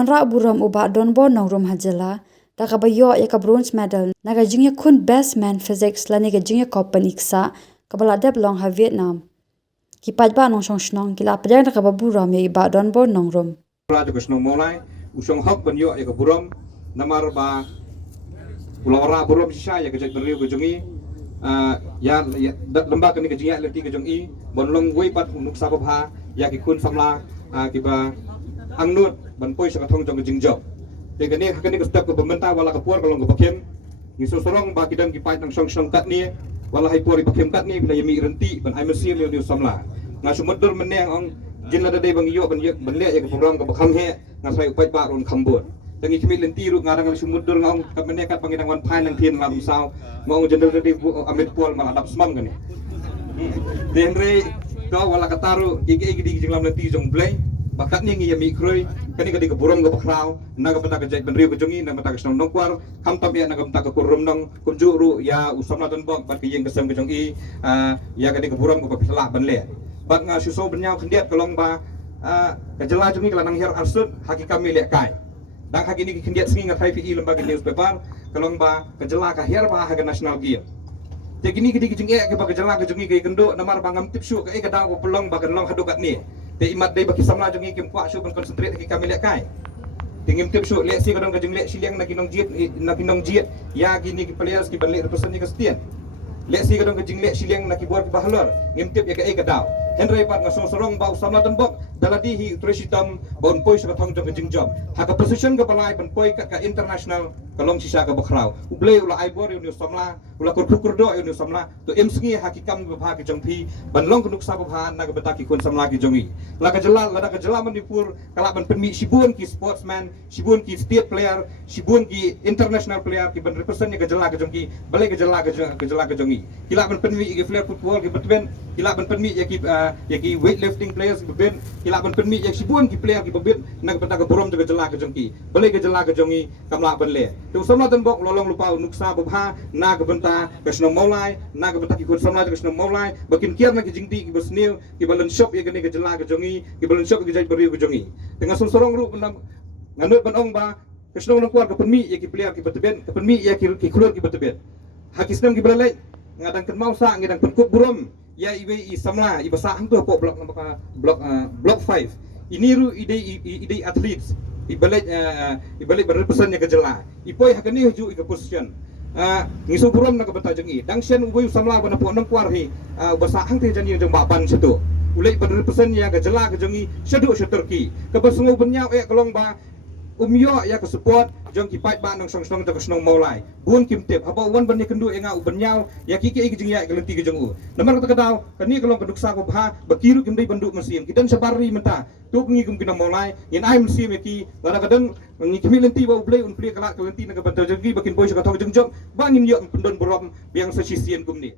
Wanra buram uba donbo nongrum hajela, daga bayo ya ka bronze medal, naga jingya kun best man physics lani ga jingya kopan iksa, kabala deb long ha Vietnam. Ki pajba nong shong shnong, ki la padang daga buram ya iba donbo nongrum. Raja Kusno Molai, usong hok banyo ya ka buram, namar ba ulawara buram sisa ya ka jak beriu kejungi, ya lembak ni kejingya leti kejungi, bonlong wei pat nuk sababha ya ki kun samla ki ba angnut ban poi sa kathong jong jingjo te gane hakani ka step ko bementa wala ka puar kalong ka bakem ni susurong ba kidang ki pait nang song kat ni wala hai pori bakem kat ni bila yami renti ban ai mesim ni samla nga sumudur meneng ong jinna dai bang yo ban le ya ka program ka bakham he nga sai upai ba ron khambot tangi kimi lenti ru ngarang sumudur ngong ka meneng kat pangidang wan phai nang thien lam saw ngong jinna dai amit pol mal adap smam gani denre to wala kataru igi di jinglam lenti jong blai bakat ni ngi yami kroi kani kadi keburom ke bakrau naga benda ke jai benriu ke jongi na benda ke snong nongkwar kam tam ya naga benda ke kurum nong kunjuru ya usamna don bok bat ke yeng kesem ke jongi ya kadi keburom ke pelak benle bat nga suso benyau kendiat kelong ba kejela jongi kelanang her arsut haki kami lek kai dang haki ni kendiat singi ngatai fi lembaga newspaper kelong ba kejela ka her ba haga national game te kini kedi kijing ke ba kejela ke jongi ke kendo namar bangam tipsu ke kadang ko pelong ba kelong hadukat ni te imat dai baki samla jongi kim kwa shu ban concentrate ki kami lek kai tingim tip shu lek si kadang ka jing lek siliang na kinong jiet ya gini ki players ki ban lek represent ni ka stien lek si kadang ka jing lek siliang na ki buat ki bahlor ngim tip ya ka kadau henry pat nga sorong ba samla dan bok daladi hi tresitam bon poi sa thong jong ka jing job ha ka position ka palai ban poi ka international kalong sisa ka bakrau uble ula aibor yu samla ula kur do yu samla to emsngi hakikam ba ki jong phi ban long kunuk sa ba na ka bata ki kun samla ki jongi la ka jela manipur kala ban permi sibun ki sportsman sibun ki state player sibun ki international player ki ban represent ni ka jela ka jongi balai ka jela ka jongi kila ban permi ki player football ki betben kila ban permi ya ki weightlifting players ki ben kila ban permi ya sibun ki player ki ben na ka bata ka borom ka jela ka jongi balai ka jela ka jongi kamla ban le tu samla tan bok lolong lupa nuksa bubha na ka benta ka snong molai na ka benta ki kun samla ka snong molai bakin kiar na ki jingdi ki besnil ki balan shop ya gani ka jela ka jongi ki balan shop ki jai beriu ka jongi tengah sorong ru nganut ban ong ba ka snong nang kuar ka permi ya ki player ki betben ka permi ya ki khulur ki betben haki snong ki balai ngadang kan mau sa ngidang penkuk burom ya iwe i samla i basa hang tu po block 5 ini ru ide athletes ibalik berrepresent ke jela ipoi hakani haju ke position ngisu burom na kabata jengi dangsian ubay samla bana po nang kwarhi basa hang te jani jeng baban situ ulai berrepresent ya ke jela ke jengi sedu seterki ke basungu benyau kelong ba umyo ya ke support jong ki pait ba nang song ke snong molai bun kim tep apa wan ban kendu enga ubenyau ya kiki ke jeng ya ke lenti ke jengu namar kata kadau kani kelong keduk sa ko bha bakiru kim dei banduk mesin kidan sabari menta tuk ngi kum kina molai yen ai mesin ki kadang ngi kimi lenti ba ublei un pli kala ke lenti na ke bantu jengi bakin boy sa ka thong jengjong ba ngin yo pendon borom biang sa sisien kum ni